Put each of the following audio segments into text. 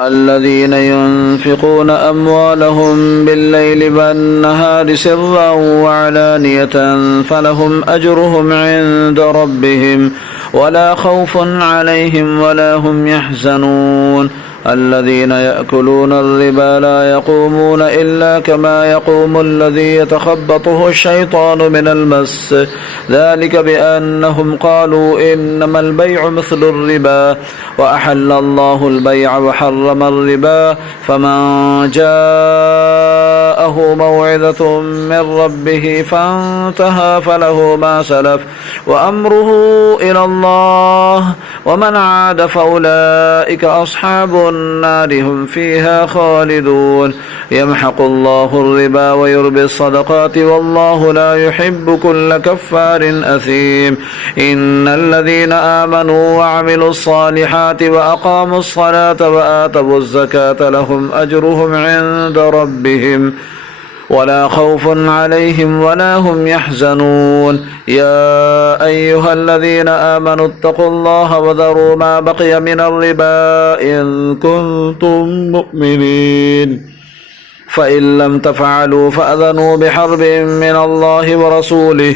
الذين ينفقون أموالهم بالليل والنهار سرا وعلانية فلهم أجرهم عند ربهم ولا خوف عليهم ولا هم يحزنون الذين يأكلون الربا لا يقومون إلا كما يقوم الذي يتخبطه الشيطان من المس ذلك بأنهم قالوا إنما البيع مثل الربا وأحل الله البيع وحرم الربا فمن جاءه موعظة من ربه فانتهى فله ما سلف وأمره إلى الله ومن عاد فأولئك أصحاب النار هم فيها خالدون يمحق الله الربا ويربي الصدقات والله لا يحب كل كفار أثيم إن الذين آمنوا وعملوا الصالحات وأقاموا الصلاة وآتوا الزكاة لهم أجرهم عند ربهم ولا خوف عليهم ولا هم يحزنون يا أيها الذين آمنوا اتقوا الله وذروا ما بقي من الربا إن كنتم مؤمنين فإن لم تفعلوا فأذنوا بحرب من الله ورسوله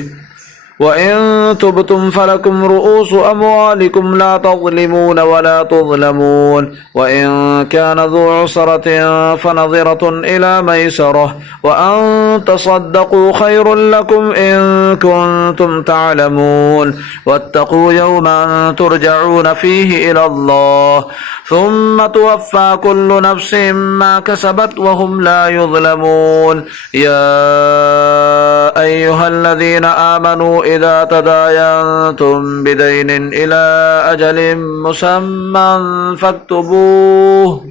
وإن تبتم فلكم رؤوس أموالكم لا تظلمون ولا تظلمون وإن كان ذو عسرة فنظرة إلى ميسرة وأن تصدقوا خير لكم إن كنتم تعلمون واتقوا يوما ترجعون فيه إلى الله ثم توفى كل نفس ما كسبت وهم لا يظلمون يا أيها الذين آمنوا إذا تداينتم بدين إلى أجل مسمى فاكتبوه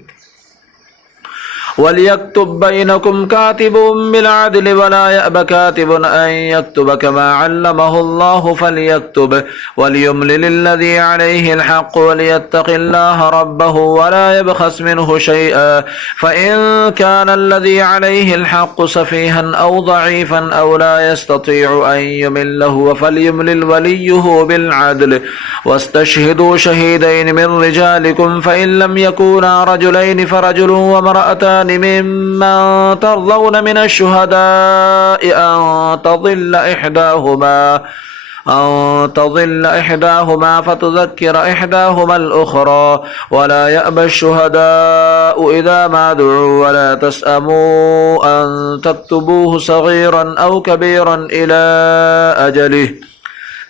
وليكتب بينكم كاتب بالعدل ولا يأب كاتب أن يكتب كما علمه الله فليكتب وليملل الذي عليه الحق وليتق الله ربه ولا يبخس منه شيئا فإن كان الذي عليه الحق سفيها أو ضعيفا أو لا يستطيع أن يمله فليملل وليه بالعدل واستشهدوا شهيدين من رجالكم فإن لم يكونا رجلين فرجل وامرأتان ممن ترضون من الشهداء أن تضل إحداهما فتذكر إحداهما الأخرى ولا يأبى الشهداء إذا ما دعوا ولا تسأموا أن تكتبوه صغيرا أو كبيرا إلى أجله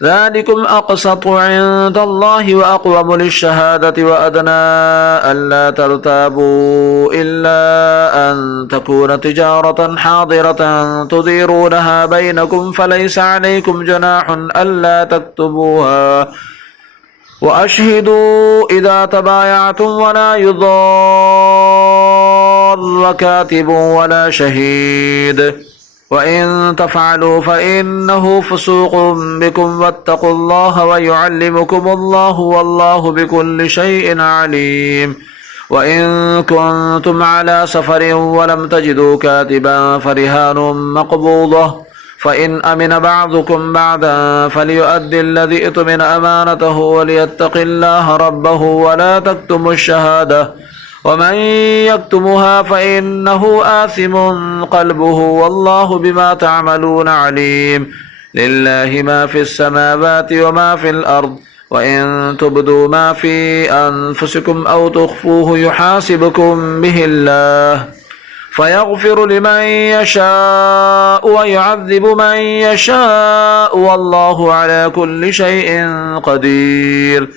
ذلكم أقسط عند الله وأقوم للشهادة وأدنى ألا ترتابوا إلا أن تكون تجارة حاضرة تديرونها بينكم فليس عليكم جناح ألا تكتبوها وأشهدوا إذا تبايعتم ولا يضار كاتب ولا شهيد وإن تفعلوا فإنه فسوق بكم واتقوا الله ويعلمكم الله والله بكل شيء عليم وإن كنتم على سفر ولم تجدوا كاتبا فرهان مقبوضة فإن أمن بعضكم بعضا فليؤدي الذي اؤتمن أمانته وليتق الله ربه ولا تكتموا الشهادة ومن يكتمها فإنه آثم قلبه والله بما تعملون عليم لله ما في السماوات وما في الأرض وإن تبدوا ما في أنفسكم أو تخفوه يحاسبكم به الله فيغفر لمن يشاء ويعذب من يشاء والله على كل شيء قدير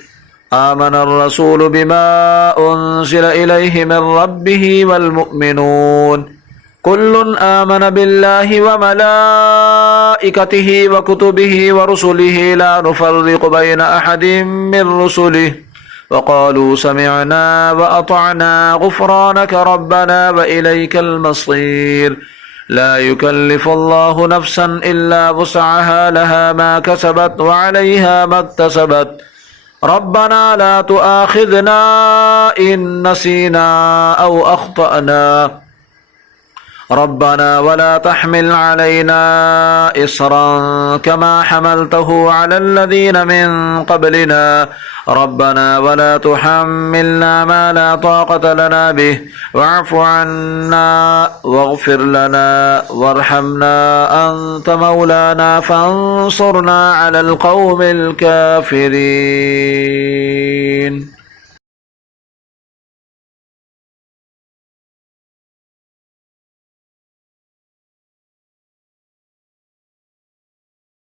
آمن الرسول بما أنزل إليه من ربه والمؤمنون كل آمن بالله وملائكته وكتبه ورسله لا نفرق بين أحد من رسله وقالوا سمعنا وأطعنا غفرانك ربنا وإليك المصير لا يكلف الله نفسا إلا وسعها لها ما كسبت وعليها ما اكتسبت ربنا لا تؤاخذنا إن نسينا أو أخطأنا ربنا ولا تحمل علينا إصرا كما حملته على الذين من قبلنا ربنا ولا تحملنا ما لا طاقة لنا به واعف عنا واغفر لنا وارحمنا أنت مولانا فانصرنا على القوم الكافرين